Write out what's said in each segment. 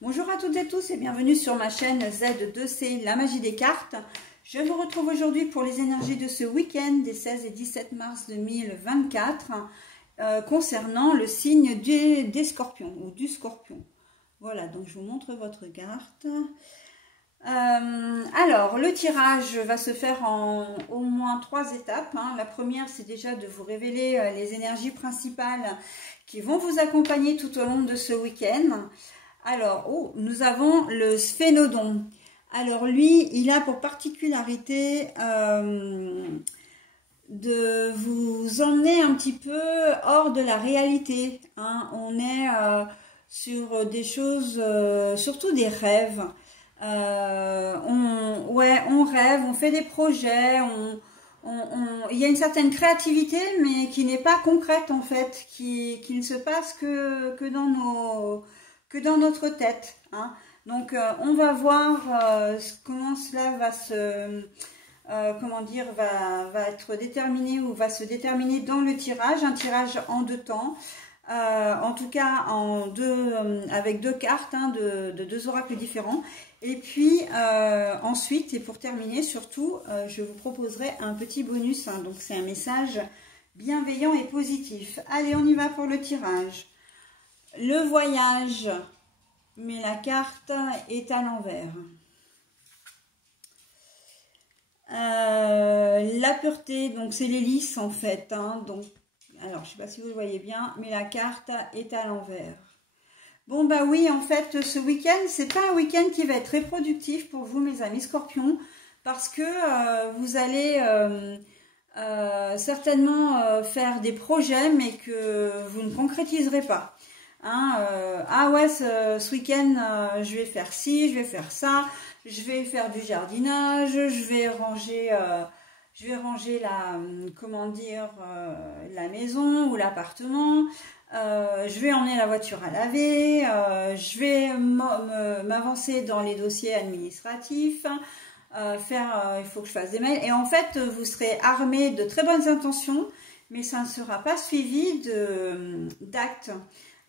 Bonjour à toutes et tous et bienvenue sur ma chaîne Z2C, la magie des cartes. Je vous retrouve aujourd'hui pour les énergies de ce week-end des 16 et 17 mars 2024 concernant le signe des scorpions ou du scorpion. Voilà, donc je vous montre votre carte. Alors, le tirage va se faire en au moins 3 étapes. La première, c'est déjà de vous révéler les énergies principales qui vont vous accompagner tout au long de ce week-end. Alors, nous avons le sphénodon. Alors, lui, il a pour particularité de vous emmener un petit peu hors de la réalité. On est sur des choses, surtout des rêves. On rêve, on fait des projets, il y a une certaine créativité, mais qui n'est pas concrète en fait, qui ne se passe que dans notre tête. Donc on va voir comment cela va va être déterminé ou va se déterminer dans le tirage, un tirage en 2 temps. En tout cas avec 2 cartes de 2 oracles différents. Et puis ensuite, et pour terminer surtout, je vous proposerai un petit bonus. Donc c'est un message bienveillant et positif. Allez, on y va pour le tirage. Le voyage, mais la carte est à l'envers. La pureté, donc c'est l'hélice en fait. Donc, alors, je ne sais pas si vous le voyez bien, mais la carte est à l'envers. Bon, bah oui, en fait, ce week-end, c'est pas un week-end qui va être très productif pour vous, mes amis scorpions, parce que vous allez certainement faire des projets, mais que vous ne concrétiserez pas. Ah ouais, ce week-end, je vais faire ci, je vais faire ça, je vais faire du jardinage, je vais ranger la maison ou l'appartement, je vais emmener la voiture à laver, je vais m'avancer dans les dossiers administratifs, il faut que je fasse des mails. Et en fait, vous serez armé de très bonnes intentions, mais ça ne sera pas suivi d'actes,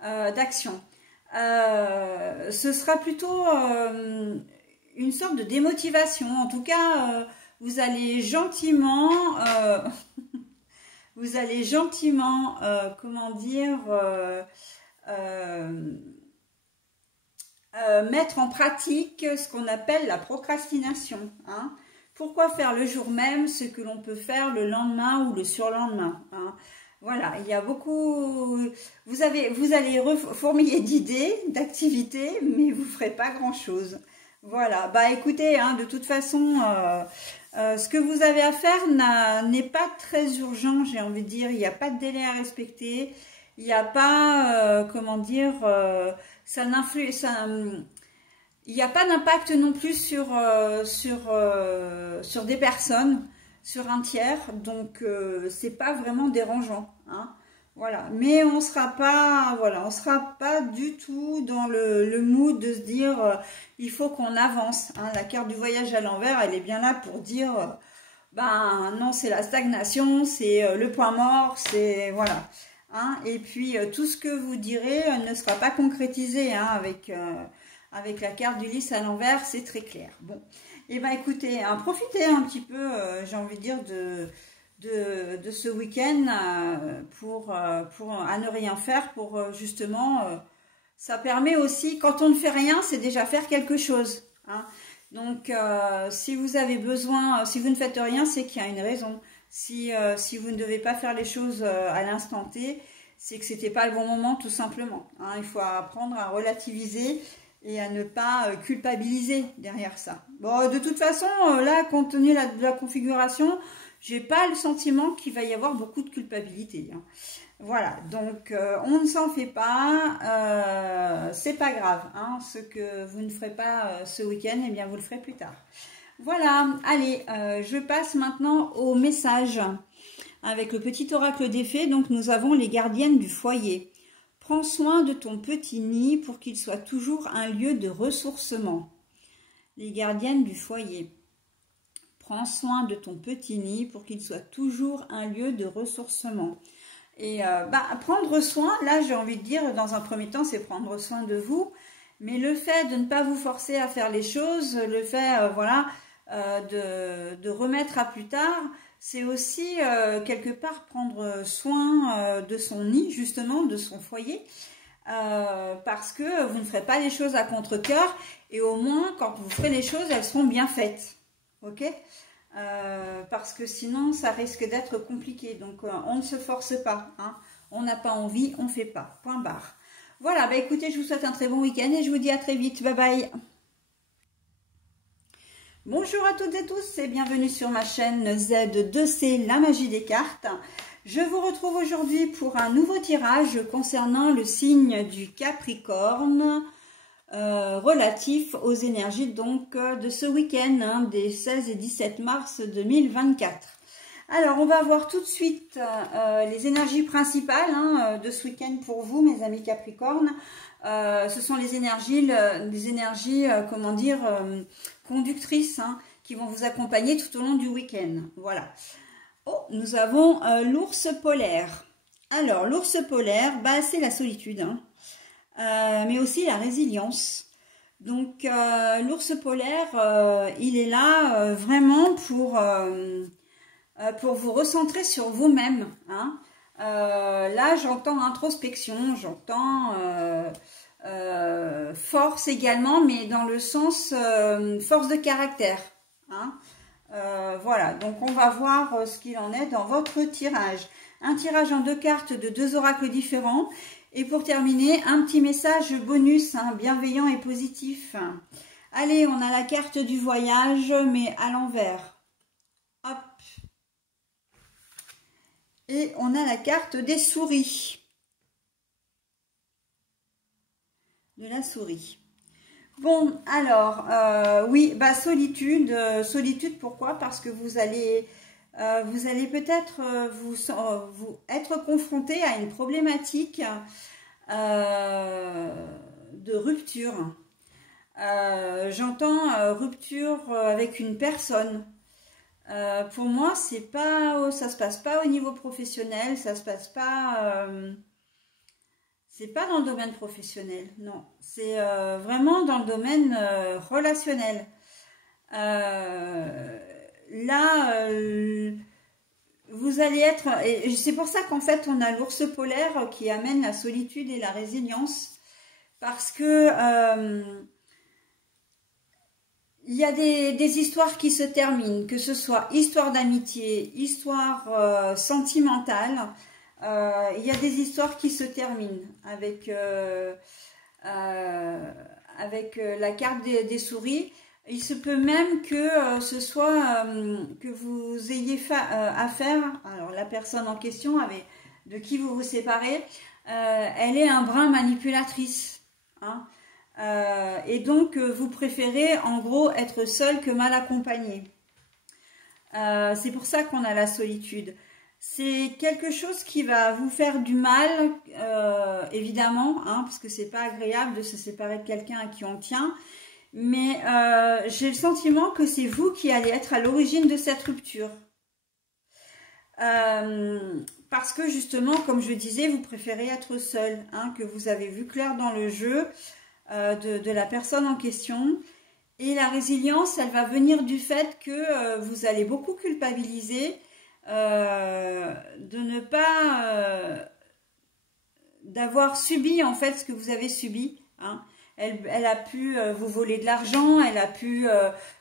d'action. Ce sera plutôt une sorte de démotivation. En tout cas, vous allez gentiment, mettre en pratique ce qu'on appelle la procrastination. Pourquoi faire le jour même ce que l'on peut faire le lendemain ou le surlendemain? Voilà, il y a beaucoup. Vous allez fourmiller d'idées, d'activités, mais vous ne ferez pas grand-chose. Voilà, bah écoutez, de toute façon, ce que vous avez à faire n'est pas très urgent, j'ai envie de dire. Il n'y a pas de délai à respecter. Il n'y a pas, ça n'influe, il n'y a pas d'impact non plus sur des personnes, sur un tiers. Donc, c'est pas vraiment dérangeant. Voilà, mais on sera pas du tout dans le mood de se dire il faut qu'on avance. La carte du voyage à l'envers, elle est bien là pour dire non, c'est la stagnation, c'est le point mort, c'est voilà. Et puis tout ce que vous direz ne sera pas concrétisé avec la carte du lys à l'envers, c'est très clair. Bon, et écoutez, profitez un petit peu, j'ai envie de dire de ce week-end pour à ne rien faire, pour justement ça permet aussi, quand on ne fait rien, c'est déjà faire quelque chose. Donc si vous avez besoin, si vous ne faites rien, c'est qu'il y a une raison. Si vous ne devez pas faire les choses à l'instant T, c'est que c'était pas le bon moment, tout simplement. Il faut apprendre à relativiser et à ne pas culpabiliser derrière ça. Bon, de toute façon, là, compte tenu de la configuration, j'ai pas le sentiment qu'il va y avoir beaucoup de culpabilité. Voilà, donc on ne s'en fait pas, c'est pas grave. Ce que vous ne ferez pas ce week-end, eh bien vous le ferez plus tard. Voilà, allez, je passe maintenant au message avec le petit oracle des fées. Donc nous avons les gardiennes du foyer. Prends soin de ton petit nid pour qu'il soit toujours un lieu de ressourcement. Les gardiennes du foyer. Prends soin de ton petit nid pour qu'il soit toujours un lieu de ressourcement. Et prendre soin, là j'ai envie de dire, dans un premier temps, c'est prendre soin de vous. Mais le fait de ne pas vous forcer à faire les choses, le fait, voilà, de remettre à plus tard, c'est aussi quelque part prendre soin de son nid, justement, de son foyer, parce que vous ne ferez pas les choses à contre-cœur, et au moins, quand vous ferez les choses, elles seront bien faites. Ok? Parce que sinon, ça risque d'être compliqué. Donc, on ne se force pas. Hein. On n'a pas envie, on ne fait pas. Point barre. Voilà, bah écoutez, je vous souhaite un très bon week-end et je vous dis à très vite. Bye bye. Bonjour à toutes et tous et bienvenue sur ma chaîne Z2C, la magie des cartes. Je vous retrouve aujourd'hui pour un nouveau tirage concernant le signe du Capricorne, relatif aux énergies donc de ce week-end, hein, des 16 et 17 mars 2024. Alors, on va voir tout de suite les énergies principales de ce week-end pour vous, mes amis Capricornes. Ce sont les énergies, comment dire, conductrices, hein, qui vont vous accompagner tout au long du week-end. Voilà. Oh, nous avons l'ours polaire. Alors, l'ours polaire, bah, c'est la solitude, hein, mais aussi la résilience. Donc, l'ours polaire, il est là vraiment pour vous recentrer sur vous-même. Hein. Là, j'entends introspection, j'entends force également, mais dans le sens force de caractère. Hein. Voilà, donc on va voir ce qu'il en est dans votre tirage. Un tirage en 2 cartes de 2 oracles différents. Et pour terminer, un petit message bonus, hein, bienveillant et positif. Allez, on a la carte du voyage, mais à l'envers. Hop. Et on a la carte des souris. De la souris. Bon, alors, oui, bah solitude. Solitude, pourquoi? Parce que vous allez peut-être vous être confronté à une problématique de rupture. J'entends rupture avec une personne. Pour moi, c'est pas, ça se passe pas au niveau professionnel, ça se passe pas, c'est pas dans le domaine professionnel, non, c'est vraiment dans le domaine relationnel. Là, vous allez être, et c'est pour ça qu'en fait on a l'ours polaire qui amène la solitude et la résilience, parce que il y a des histoires qui se terminent, que ce soit histoire d'amitié, histoire sentimentale. Il y a des histoires qui se terminent avec la carte des souris. Il se peut même que ce soit que vous ayez affaire, alors la personne en question de qui vous vous séparez, elle est un brin manipulatrice. Hein. Et donc, vous préférez en gros être seul que mal accompagné. C'est pour ça qu'on a la solitude. C'est quelque chose qui va vous faire du mal, évidemment, hein, parce que c'est pas agréable de se séparer de quelqu'un à qui on tient. Mais j'ai le sentiment que c'est vous qui allez être à l'origine de cette rupture. Parce que justement, comme je disais, vous préférez être seul, hein, que vous avez vu clair dans le jeu de la personne en question. Et la résilience, elle va venir du fait que vous allez beaucoup culpabiliser de ne pas d'avoir subi en fait ce que vous avez subi. Hein. Elle a pu vous voler de l'argent, elle a pu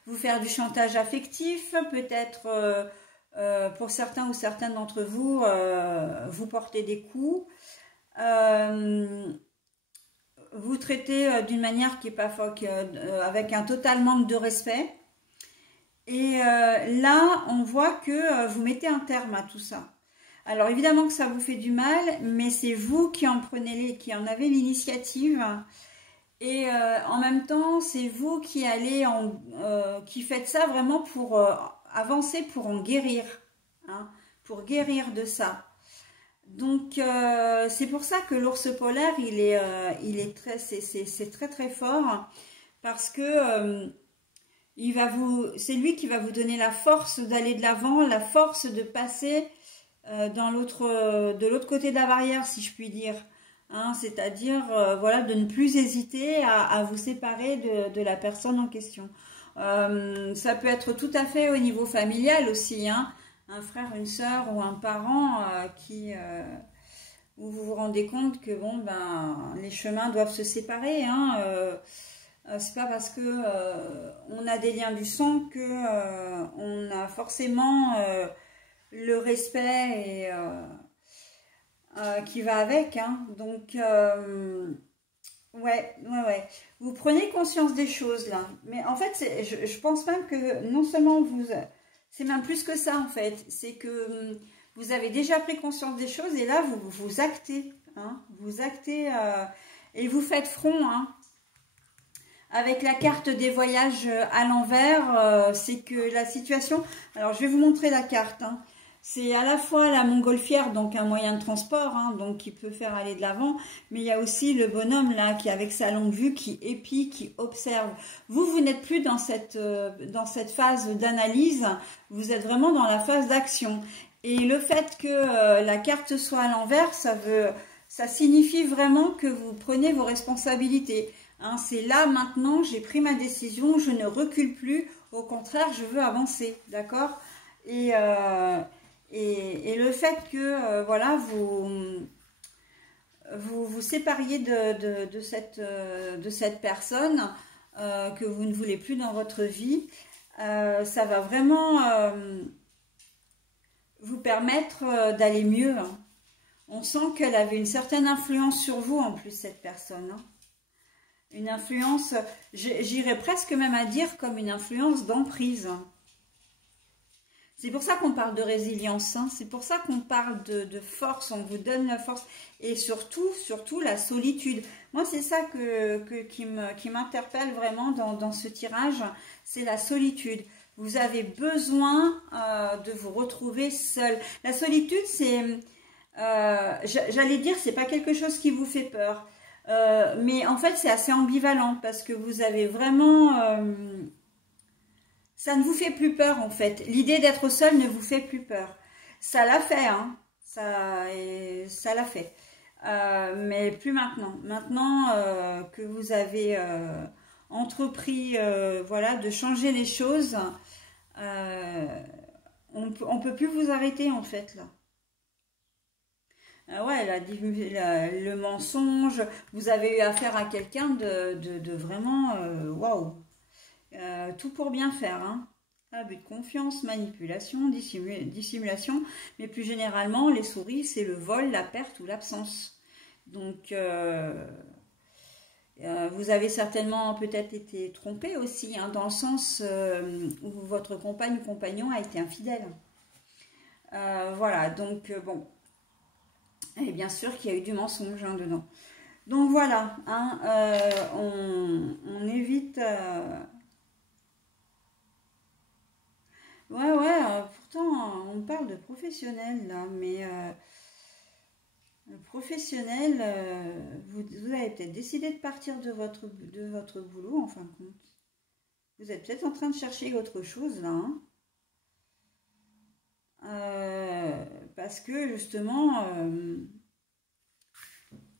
vous faire du chantage affectif, peut-être pour certains ou certaines d'entre vous, vous porter des coups. Vous traitez d'une manière qui est pas avec un total manque de respect. Et là, on voit que vous mettez un terme à tout ça. Alors évidemment que ça vous fait du mal, mais c'est vous qui en avez l'initiative. Et en même temps, c'est vous qui qui faites ça vraiment pour avancer, pour en guérir, hein, pour guérir de ça. Donc c'est pour ça que l'ours polaire, c'est très très fort, parce que c'est lui qui va vous donner la force d'aller de l'avant, la force de passer de l'autre côté de la barrière, si je puis dire. hein, c'est-à-dire voilà, de ne plus hésiter à vous séparer de la personne en question. Ça peut être tout à fait au niveau familial aussi, hein, un frère, une sœur ou un parent où vous vous rendez compte que bon ben les chemins doivent se séparer, hein, c'est pas parce que on a des liens du sang que on a forcément le respect qui va avec, hein. Donc ouais. Vous prenez conscience des choses là, mais en fait je pense même que non seulement c'est même plus que ça en fait, c'est que vous avez déjà pris conscience des choses et là vous actez, hein, vous actez et vous faites front, hein. Avec la carte des voyages à l'envers, c'est que la situation... Alors, je vais vous montrer la carte, hein. C'est à la fois la montgolfière, donc un moyen de transport, hein, donc qui peut faire aller de l'avant, mais il y a aussi le bonhomme là, qui avec sa longue vue, qui épie, qui observe. Vous n'êtes plus dans cette phase d'analyse, vous êtes vraiment dans la phase d'action. Et le fait que la carte soit à l'envers, ça signifie vraiment que vous prenez vos responsabilités. Hein, c'est là, maintenant, j'ai pris ma décision, je ne recule plus, au contraire, je veux avancer, d'accord? Et le fait que, voilà, vous sépariez de cette personne que vous ne voulez plus dans votre vie, ça va vraiment vous permettre d'aller mieux, hein. On sent qu'elle avait une certaine influence sur vous, en plus, cette personne, hein. Une influence, j'irais presque même à dire comme une influence d'emprise. C'est pour ça qu'on parle de résilience, hein. C'est pour ça qu'on parle de force, on vous donne la force. Et surtout la solitude. Moi, c'est ça qui m'interpelle vraiment dans ce tirage, c'est la solitude. Vous avez besoin de vous retrouver seul. La solitude, c'est, j'allais dire, c'est pas quelque chose qui vous fait peur. Mais en fait, c'est assez ambivalent parce que vous avez vraiment... ça ne vous fait plus peur, en fait. L'idée d'être seul ne vous fait plus peur. Ça l'a fait, hein. Ça l'a fait. Mais plus maintenant. Maintenant que vous avez entrepris voilà, de changer les choses, on peut plus vous arrêter, en fait, là. Ouais, le mensonge, vous avez eu affaire à quelqu'un de vraiment waouh, tout pour bien faire, hein. Abus de confiance, manipulation, dissimulation, mais plus généralement, les souris, c'est le vol, la perte ou l'absence. Donc, vous avez certainement peut-être été trompé aussi, hein, dans le sens où votre compagne ou compagnon a été infidèle. Voilà, donc bon. Et bien sûr qu'il y a eu du mensonge, hein, dedans. Donc voilà, hein, on évite... Ouais, pourtant on parle de professionnel là, mais le professionnel, vous avez peut-être décidé de partir de votre boulot en fin de compte. Vous êtes peut-être en train de chercher autre chose là, hein. Parce que justement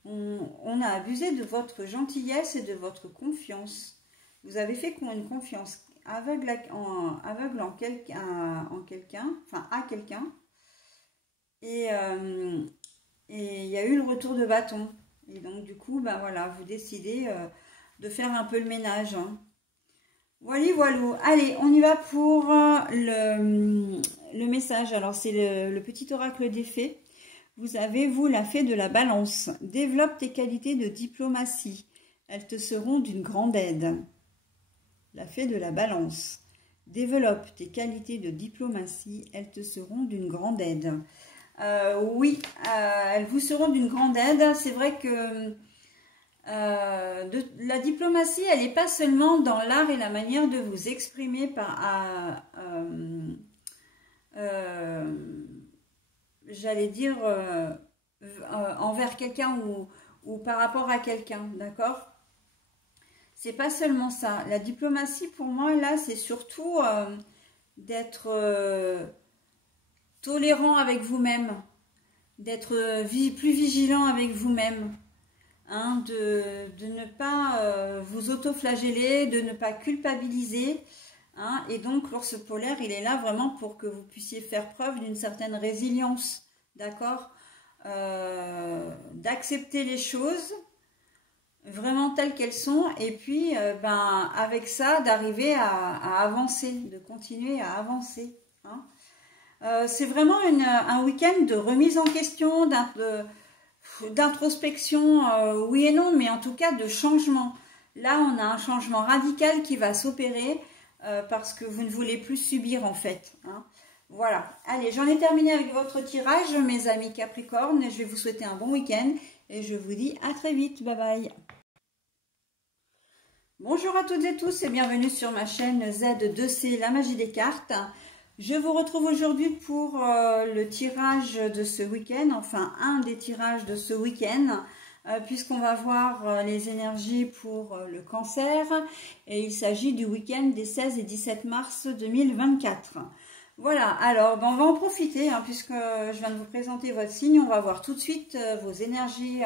on a abusé de votre gentillesse et de votre confiance. Vous avez fait une confiance aveugle en quelqu'un, enfin à quelqu'un, et il y a eu le retour de bâton. Et donc du coup, ben voilà, vous décidez de faire un peu le ménage, hein. Voilà. Allez, on y va pour le message. Alors, c'est le petit oracle des fées. Vous avez, vous, la fée de la balance. Développe tes qualités de diplomatie. Elles te seront d'une grande aide. La fée de la balance. Développe tes qualités de diplomatie. Elles te seront d'une grande aide. Oui, elles vous seront d'une grande aide. C'est vrai que... la diplomatie, elle n'est pas seulement dans l'art et la manière de vous exprimer j'allais dire envers quelqu'un ou par rapport à quelqu'un, d'accord? C'est pas seulement ça. La diplomatie, pour moi, là, c'est surtout d'être tolérant avec vous-même, d'être plus vigilant avec vous-même. hein, de ne pas vous auto-flageller, de ne pas culpabiliser. Hein, et donc l'ours polaire, il est là vraiment pour que vous puissiez faire preuve d'une certaine résilience, d'accord, d'accepter les choses vraiment telles qu'elles sont, et puis ben, avec ça, d'arriver à avancer, de continuer à avancer. Hein. C'est vraiment un week-end de remise en question, d'introspection, oui et non, mais en tout cas de changement. Là, on a un changement radical qui va s'opérer parce que vous ne voulez plus subir en fait. Hein. Voilà. Allez, j'en ai terminé avec votre tirage, mes amis Capricorne. Je vais vous souhaiter un bon week-end et je vous dis à très vite. Bye bye. Bonjour à toutes et tous et bienvenue sur ma chaîne Z2C, la magie des cartes. Je vous retrouve aujourd'hui pour le tirage de ce week-end, enfin un des tirages de ce week-end, puisqu'on va voir les énergies pour le cancer, et il s'agit du week-end des 16 et 17 mars 2024. Voilà, alors ben, on va en profiter, hein, puisque je viens de vous présenter votre signe, on va voir tout de suite vos énergies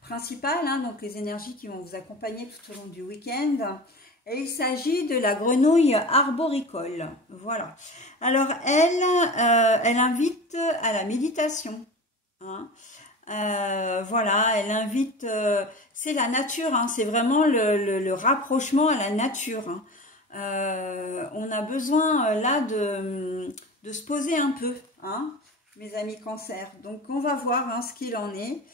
principales, hein, donc les énergies qui vont vous accompagner tout au long du week-end. Et il s'agit de la grenouille arboricole. Voilà. Alors, elle invite à la méditation. Hein. Voilà, elle invite... c'est la nature, hein, c'est vraiment le rapprochement à la nature. Hein. On a besoin là de se poser un peu, hein, mes amis cancer. Donc, on va voir hein, ce qu'il en est.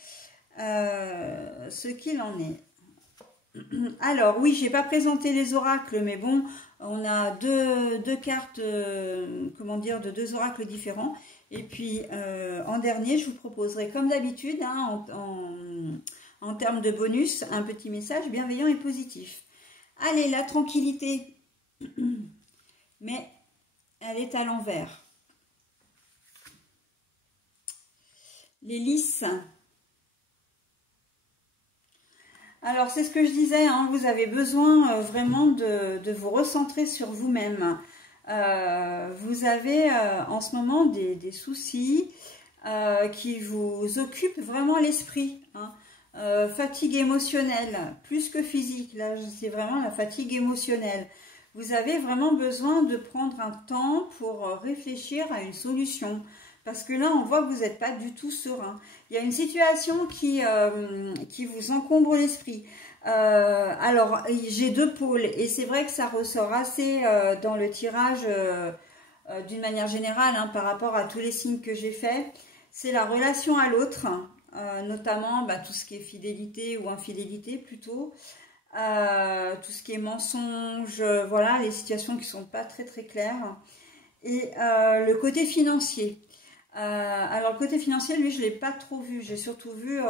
Alors oui, j'ai pas présenté les oracles, mais bon, on a deux cartes, comment dire, de deux oracles différents. Et puis en dernier, je vous proposerai comme d'habitude, hein, en termes de bonus, un petit message bienveillant et positif. Allez, la tranquillité, mais elle est à l'envers. Les lys. Alors, c'est ce que je disais, hein, vous avez besoin vraiment de vous recentrer sur vous-même. Vous avez en ce moment des soucis qui vous occupent vraiment l'esprit. Hein. Fatigue émotionnelle, plus que physique, là c'est vraiment la fatigue émotionnelle. Vous avez vraiment besoin de prendre un temps pour réfléchir à une solution. Parce que là, on voit que vous n'êtes pas du tout serein. Il y a une situation qui vous encombre l'esprit. Alors, j'ai deux pôles. Et c'est vrai que ça ressort assez dans le tirage d'une manière générale hein, par rapport à tous les signes que j'ai faits. C'est la relation à l'autre, notamment bah, tout ce qui est fidélité ou infidélité plutôt. Tout ce qui est mensonge, voilà, les situations qui ne sont pas très très claires. Et le côté financier. Alors le côté financier, lui, je ne l'ai pas trop vu. J'ai surtout vu,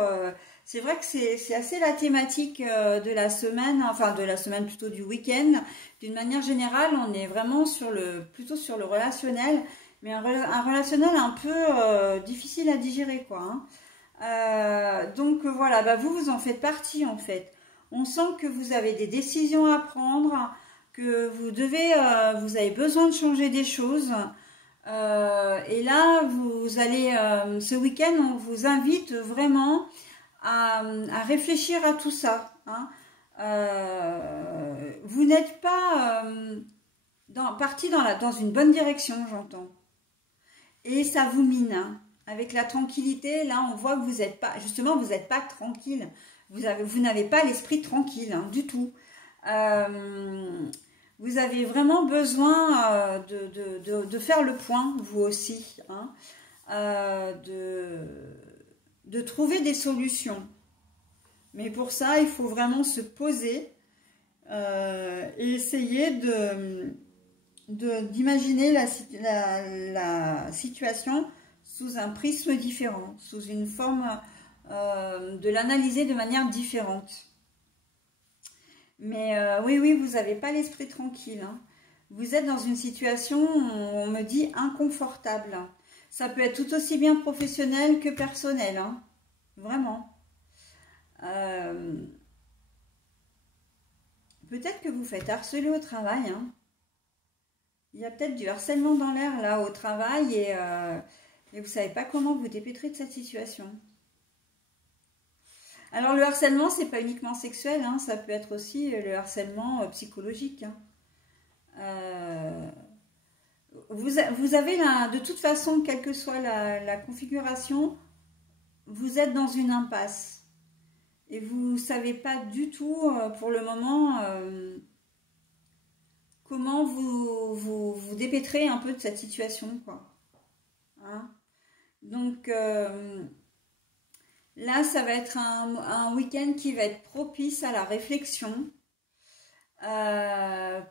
c'est vrai que c'est assez la thématique de la semaine, enfin de la semaine plutôt du week-end. D'une manière générale, on est vraiment plutôt sur le relationnel, mais un relationnel un peu difficile à digérer, quoi. Hein. Donc voilà, bah, vous en faites partie en fait. On sent que vous avez des décisions à prendre, que vous avez besoin de changer des choses. Et là, vous allez, ce week-end, on vous invite vraiment à réfléchir à tout ça. Hein. Vous n'êtes pas parti dans une bonne direction, j'entends. Et ça vous mine. Hein. Avec la tranquillité, là, on voit que vous n'êtes pas, justement, vous n'êtes pas tranquille. Vous n'avez pas l'esprit tranquille, hein, du tout. Vous avez vraiment besoin de faire le point, vous aussi, hein, de trouver des solutions. Mais pour ça, il faut vraiment se poser et essayer d'imaginer la situation sous un prisme différent, sous une forme de l'analyser de manière différente. Mais oui, vous n'avez pas l'esprit tranquille. Hein. Vous êtes dans une situation, on me dit, inconfortable. Ça peut être tout aussi bien professionnel que personnel. Hein. Vraiment. Peut-être que vous faites harceler au travail. Hein. Il y a peut-être du harcèlement dans l'air là au travail et vous ne savez pas comment vous dépêtrer de cette situation. Alors le harcèlement, c'est pas uniquement sexuel, hein, ça peut être aussi le harcèlement psychologique. Hein. Vous avez de toute façon, quelle que soit la configuration, vous êtes dans une impasse. Et vous ne savez pas du tout, pour le moment, comment vous dépêtrez un peu de cette situation, quoi. Hein? Donc, là, ça va être un week-end qui va être propice à la réflexion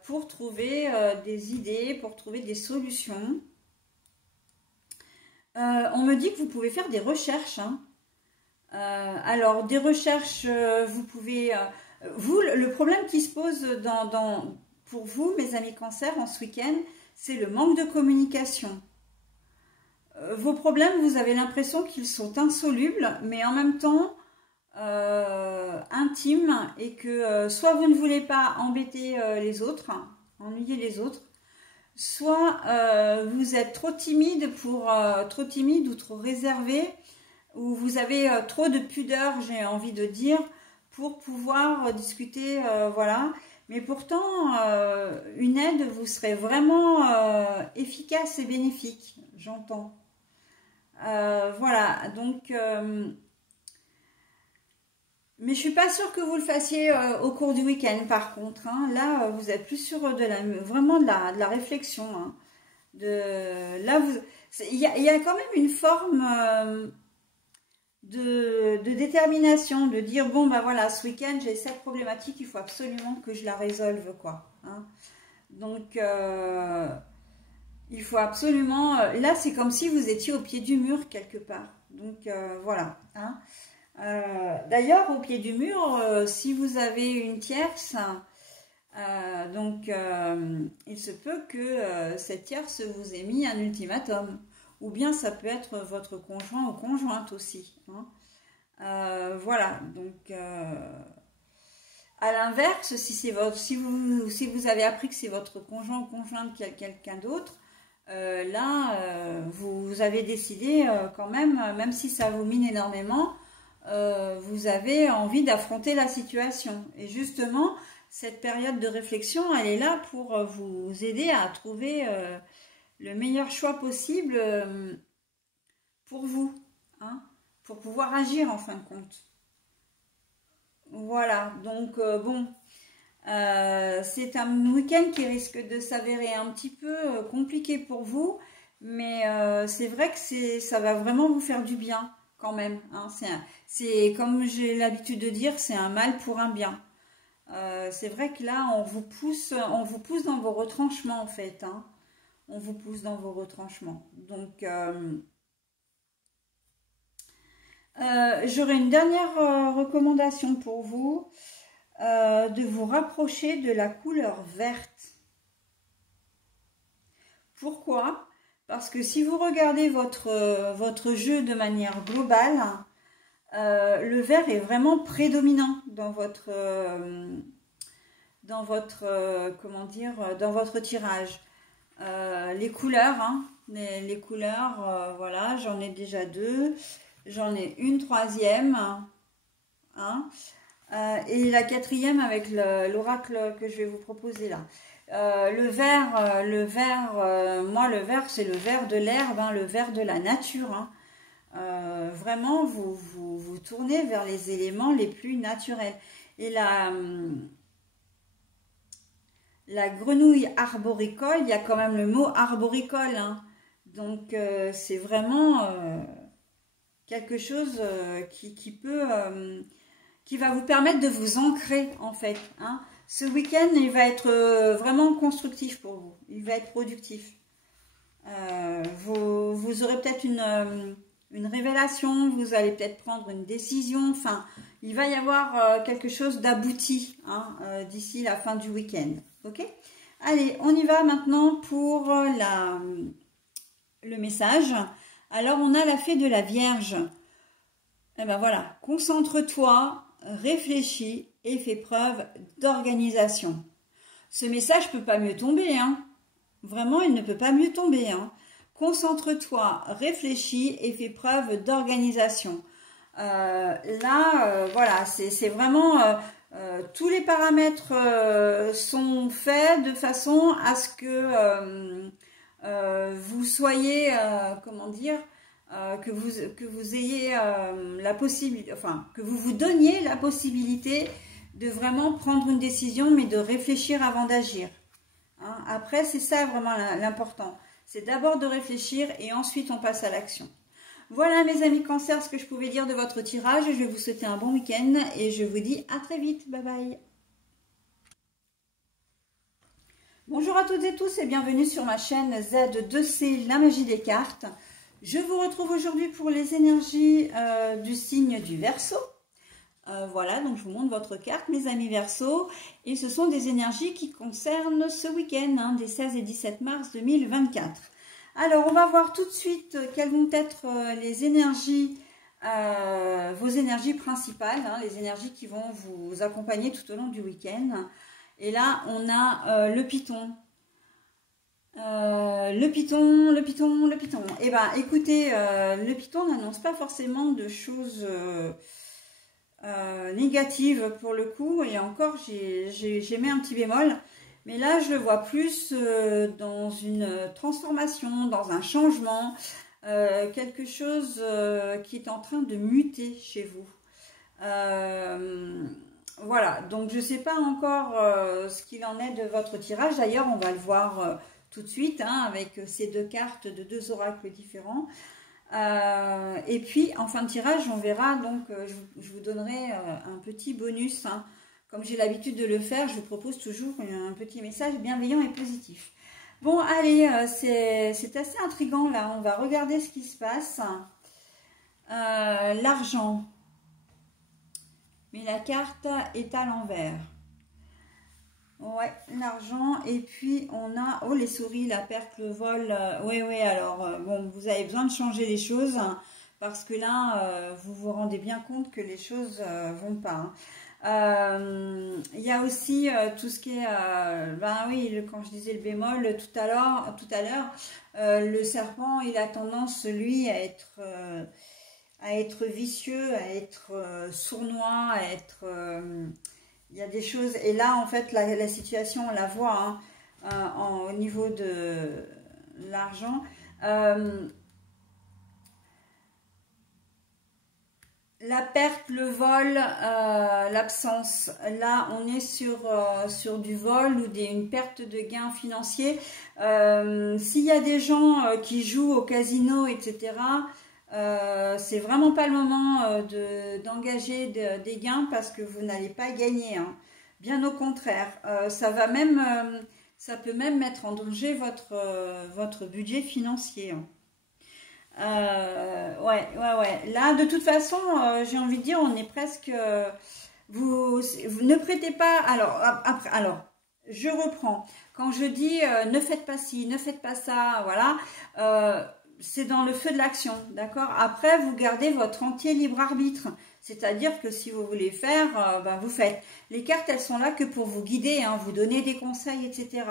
pour trouver des idées, pour trouver des solutions. On me dit que vous pouvez faire des recherches. Hein. Alors, des recherches, vous pouvez... le problème qui se pose pour vous, mes amis cancer, en ce week-end, c'est le manque de communication. Vos problèmes, vous avez l'impression qu'ils sont insolubles, mais en même temps intimes, et que soit vous ne voulez pas embêter les autres, ennuyer les autres, soit vous êtes trop timide ou trop réservé, ou vous avez trop de pudeur, j'ai envie de dire, pour pouvoir discuter, voilà. Mais pourtant, une aide vous serait vraiment efficace et bénéfique, j'entends. Voilà, donc, mais je suis pas sûre que vous le fassiez au cours du week-end, par contre. Hein. Là, vous êtes plus sur vraiment de la réflexion. Hein. Là, il y a quand même une forme de détermination, de dire, bon, ben voilà, ce week-end, j'ai cette problématique, il faut absolument que je la résolve, quoi. Hein. Donc, il faut absolument... là, c'est comme si vous étiez au pied du mur, quelque part. Donc, voilà. Hein. D'ailleurs, au pied du mur, si vous avez une tierce, il se peut que cette tierce vous ait mis un ultimatum. Ou bien ça peut être votre conjoint ou conjointe aussi. Hein. Voilà, donc à l'inverse, si vous avez appris que c'est votre conjoint ou conjointe qui a quelqu'un d'autre, là, vous avez décidé quand même si ça vous mine énormément, vous avez envie d'affronter la situation. Et justement, cette période de réflexion, elle est là pour vous aider à trouver le meilleur choix possible pour vous, hein, pour pouvoir agir en fin de compte. Voilà, donc bon, c'est un week-end qui risque de s'avérer un petit peu compliqué pour vous, mais c'est vrai que ça va vraiment vous faire du bien quand même. Hein. C'est comme j'ai l'habitude de dire, c'est un mal pour un bien. C'est vrai que là, on vous pousse dans vos retranchements en fait. Hein. On vous pousse dans vos retranchements. Donc, j'aurais une dernière recommandation pour vous, de vous rapprocher de la couleur verte. Pourquoi? Parce que si vous regardez votre jeu de manière globale, le vert est vraiment prédominant dans votre comment dire, dans votre tirage. Les couleurs, hein, les couleurs, voilà, j'en ai déjà deux, j'en ai une troisième, hein, et la quatrième avec l'oracle que je vais vous proposer là. Le vert, moi le vert c'est le vert de l'herbe, hein, le vert de la nature. Hein. Vraiment, vous tournez vers les éléments les plus naturels. Et la grenouille arboricole, il y a quand même le mot arboricole. Hein. Donc, c'est vraiment quelque chose qui va vous permettre de vous ancrer, en fait. Hein. Ce week-end, il va être vraiment constructif pour vous. Il va être productif. Vous aurez peut-être une révélation, vous allez peut-être prendre une décision. Enfin, il va y avoir quelque chose d'abouti, hein, d'ici la fin du week-end. Ok? Allez, on y va maintenant pour le message. Alors, on a la fée de la Vierge. Eh ben voilà, concentre-toi, réfléchis et fais preuve d'organisation. Ce message ne peut pas mieux tomber, hein. Vraiment, il ne peut pas mieux tomber, hein. Concentre-toi, réfléchis et fais preuve d'organisation. Là, voilà, c'est vraiment... tous les paramètres sont faits de façon à ce que vous soyez, comment dire, que vous ayez la possibilité, enfin, que vous vous donniez la possibilité de vraiment prendre une décision, mais de réfléchir avant d'agir. Hein. Après, c'est ça vraiment l'important. C'est d'abord de réfléchir et ensuite on passe à l'action. Voilà mes amis Cancer, ce que je pouvais dire de votre tirage. Je vais vous souhaiter un bon week-end et je vous dis à très vite. Bye bye. Bonjour à toutes et tous et bienvenue sur ma chaîne Z2C, la magie des cartes. Je vous retrouve aujourd'hui pour les énergies du signe du Verseau. Voilà, donc je vous montre votre carte, mes amis Verseau. Et ce sont des énergies qui concernent ce week-end, hein, des 16 et 17 mars 2024. Alors, on va voir tout de suite quelles vont être les énergies, vos énergies principales, hein, les énergies qui vont vous accompagner tout au long du week-end. Et là, on a le Python. Le Python. Eh bien, écoutez, le Python n'annonce pas forcément de choses négatives pour le coup. Et encore, j'ai mis un petit bémol. Mais là, je le vois plus dans une transformation, dans un changement, quelque chose qui est en train de muter chez vous. Voilà, donc je ne sais pas encore ce qu'il en est de votre tirage. D'ailleurs, on va le voir tout de suite, hein, avec ces deux cartes de deux oracles différents. Et puis, en fin de tirage, on verra, donc je vous donnerai un petit bonus, hein. Comme j'ai l'habitude de le faire, je vous propose toujours un petit message bienveillant et positif. Bon, allez, c'est assez intriguant là. On va regarder ce qui se passe. L'argent. Mais la carte est à l'envers. Ouais, l'argent. Et puis, on a... Oh, les souris, la perte, le vol. Oui, alors, bon, vous avez besoin de changer les choses. Hein, parce que là, vous vous rendez bien compte que les choses vont pas. Hein. Il y a aussi tout ce qui est, ben oui, quand je disais le bémol tout à l'heure, le serpent, il a tendance, lui, à être vicieux, à être sournois, à être, il y a des choses, et là, en fait, la situation, on la voit, hein, au niveau de l'argent. La perte, le vol, l'absence. Là, on est sur du vol ou une perte de gains financiers. S'il y a des gens qui jouent au casino, etc., c'est vraiment pas le moment d'engager des gains parce que vous n'allez pas gagner. Hein. Bien au contraire, ça peut même mettre en danger votre budget financier. Hein. Ouais. Là, de toute façon, j'ai envie de dire, on est presque... vous ne prêtez pas... Alors, je reprends. Quand je dis ne faites pas ci, ne faites pas ça, voilà, c'est dans le feu de l'action, d'accord? Après, vous gardez votre entier libre arbitre. C'est-à-dire que si vous voulez faire, ben vous faites. Les cartes, elles sont là que pour vous guider, hein, vous donner des conseils, etc.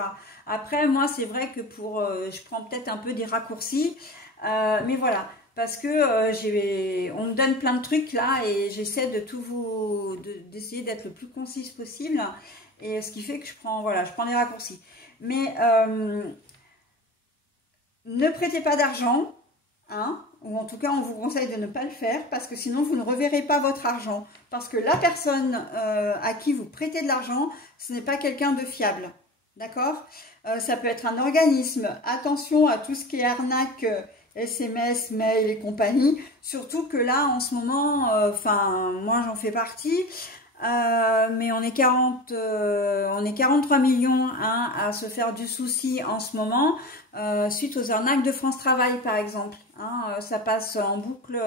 Après, moi, c'est vrai que je prends peut-être un peu des raccourcis. Mais voilà, parce que on me donne plein de trucs là et j'essaie d'essayer d'être le plus concise possible et ce qui fait que je prends des raccourcis. Mais ne prêtez pas d'argent, hein, ou en tout cas on vous conseille de ne pas le faire parce que sinon vous ne reverrez pas votre argent. Parce que la personne à qui vous prêtez de l'argent, ce n'est pas quelqu'un de fiable, d'accord? Ça peut être un organisme. Attention à tout ce qui est arnaque. SMS, mail et compagnie, surtout que là en ce moment, moi j'en fais partie, mais on est 43 millions, hein, à se faire du souci en ce moment, suite aux arnaques de France Travail par exemple, hein, ça passe en boucle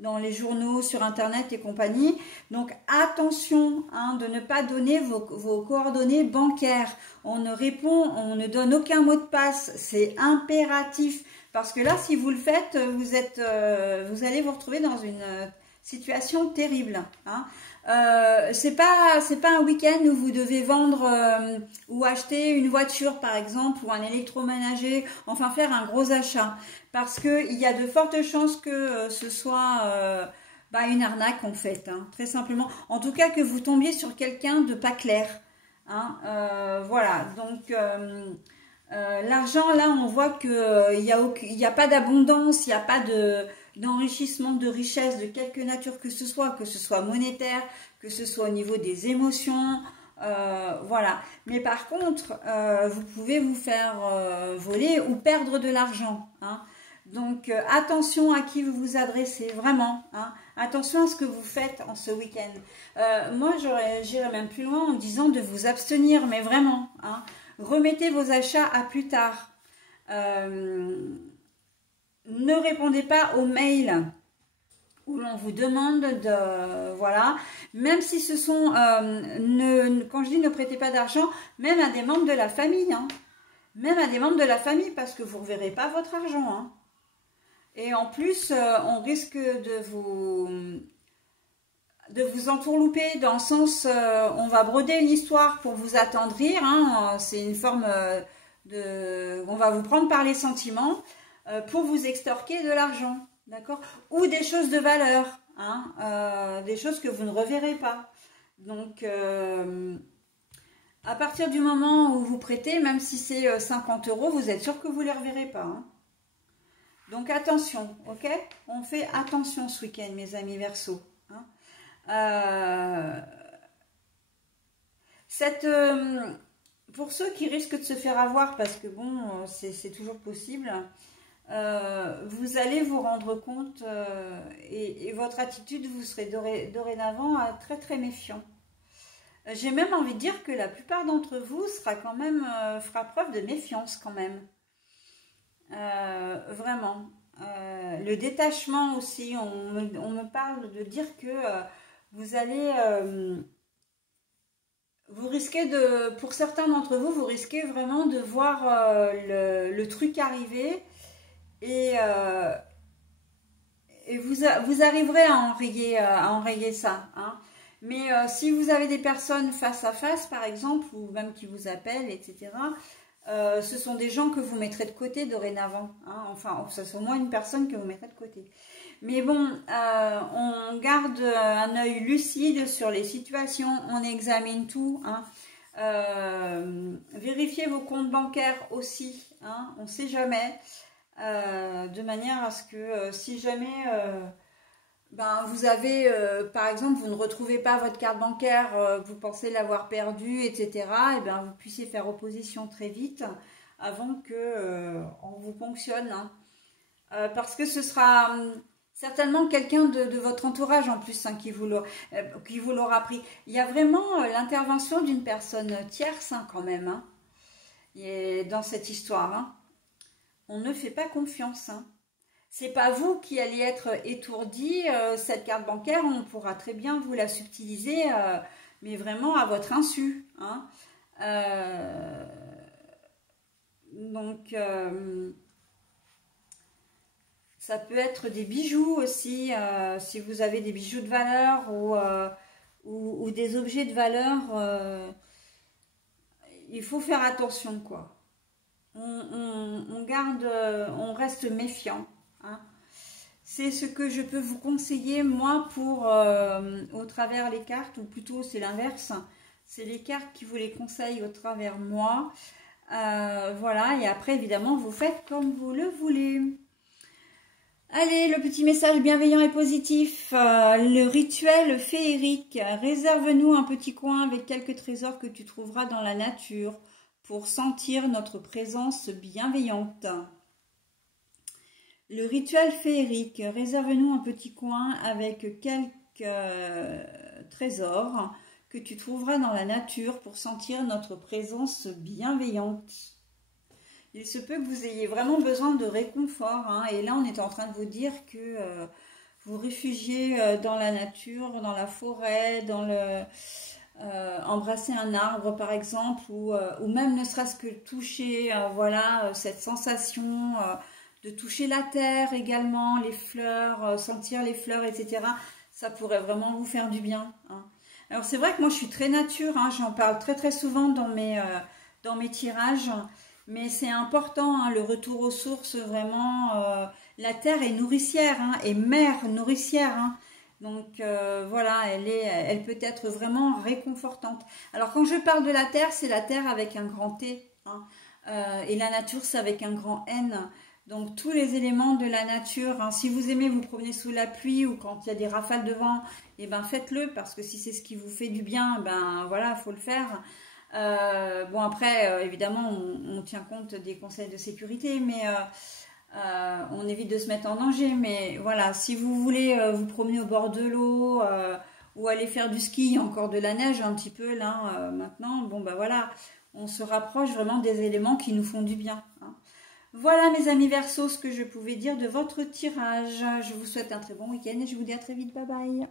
dans les journaux, sur internet et compagnie, donc attention, hein, de ne pas donner vos coordonnées bancaires, on ne donne aucun mot de passe, c'est impératif. Parce que là, si vous le faites, vous allez vous retrouver dans une situation terrible. Hein. C'est pas un week-end où vous devez vendre ou acheter une voiture, par exemple, ou un électroménager, enfin faire un gros achat. Parce qu'il y a de fortes chances que ce soit une arnaque en fait, hein, très simplement. En tout cas, que vous tombiez sur quelqu'un de pas clair. Hein, voilà, donc l'argent, là, on voit qu'il n'y a pas d'abondance, il n'y a pas d'enrichissement de richesse de quelque nature que ce soit monétaire, que ce soit au niveau des émotions, voilà. Mais par contre, vous pouvez vous faire voler ou perdre de l'argent. Hein. Donc, attention à qui vous vous adressez, vraiment. Hein. Attention à ce que vous faites en ce week-end. Moi, j'irais même plus loin en disant de vous abstenir, mais vraiment. Hein. Remettez vos achats à plus tard. Ne répondez pas aux mails où l'on vous demande de... Voilà. Même si ce sont... quand je dis ne prêtez pas d'argent, même à des membres de la famille. Hein. Même à des membres de la famille, parce que vous ne reverrez pas votre argent. Hein. Et en plus, on risque de vous entourlouper dans le sens, on va broder une histoire pour vous attendrir. Hein, c'est une forme on va vous prendre par les sentiments pour vous extorquer de l'argent, d'accord? Ou des choses de valeur, hein, des choses que vous ne reverrez pas. Donc, à partir du moment où vous prêtez, même si c'est 50 €, vous êtes sûr que vous ne les reverrez pas. Hein. Donc attention, ok? On fait attention ce week-end, mes amis Verseau. Hein. Pour ceux qui risquent de se faire avoir, parce que bon, c'est toujours possible, vous allez vous rendre compte et votre attitude, vous serez dorénavant très très méfiant. J'ai même envie de dire que la plupart d'entre vous fera preuve de méfiance quand même. Vraiment. Le détachement aussi, on me parle de dire que vous allez... vous risquez pour certains d'entre vous, vous risquez vraiment de voir le truc arriver et vous arriverez à enrayer ça. Hein. Mais si vous avez des personnes face à face, par exemple, ou même qui vous appellent, etc., ce sont des gens que vous mettrez de côté dorénavant. Hein. Enfin, ce sont au moins une personne que vous mettrez de côté. Mais bon, on garde un œil lucide sur les situations, on examine tout. Hein. Vérifiez vos comptes bancaires aussi, hein, on ne sait jamais. De manière à ce que si jamais vous avez, par exemple, vous ne retrouvez pas votre carte bancaire, vous pensez l'avoir perdue, etc., et bien vous puissiez faire opposition très vite avant que on vous ponctionne. Hein. Parce que ce sera certainement quelqu'un de votre entourage en plus hein, qui vous l'aura pris. Il y a vraiment l'intervention d'une personne tierce hein, quand même hein, et dans cette histoire. Hein. On ne fait pas confiance. Hein. C'est pas vous qui allez être étourdi. Cette carte bancaire, on pourra très bien vous la subtiliser, mais vraiment à votre insu. Hein. Donc, ça peut être des bijoux aussi, si vous avez des bijoux de valeur ou des objets de valeur. Il faut faire attention, quoi. On reste méfiant. Hein. C'est ce que je peux vous conseiller, moi, au travers les cartes, ou plutôt c'est l'inverse. C'est les cartes qui vous les conseillent au travers moi. Voilà, et après, évidemment, vous faites comme vous le voulez. Allez, le petit message bienveillant et positif. Le rituel féerique. Réserve-nous un petit coin avec quelques trésors que tu trouveras dans la nature pour sentir notre présence bienveillante. Le rituel féerique. Réserve-nous un petit coin avec quelques trésors que tu trouveras dans la nature pour sentir notre présence bienveillante. Il se peut que vous ayez vraiment besoin de réconfort. Hein, et là, on est en train de vous dire que vous réfugiez dans la nature, dans la forêt, embrasser un arbre par exemple, ou même ne serait-ce que toucher, voilà, cette sensation de toucher la terre également, les fleurs, sentir les fleurs, etc. Ça pourrait vraiment vous faire du bien. Hein. Alors c'est vrai que moi je suis très nature, hein, j'en parle très très souvent dans mes tirages, mais c'est important, hein, le retour aux sources, vraiment, la terre est nourricière, hein, et mère nourricière, hein. Donc voilà, elle peut être vraiment réconfortante. Alors quand je parle de la terre, c'est la terre avec un grand T, hein. Et la nature, c'est avec un grand N. Donc tous les éléments de la nature, hein. Si vous aimez vous promener sous la pluie ou quand il y a des rafales de vent, et ben faites-le, parce que si c'est ce qui vous fait du bien, ben voilà, faut le faire. Bon après, évidemment, on tient compte des conseils de sécurité, mais on évite de se mettre en danger. Mais voilà, si vous voulez vous promener au bord de l'eau ou aller faire du ski, encore de la neige un petit peu là maintenant, bon ben voilà, on se rapproche vraiment des éléments qui nous font du bien, hein. Voilà mes amis Verseaux, ce que je pouvais dire de votre tirage. Je vous souhaite un très bon week-end et je vous dis à très vite. Bye bye.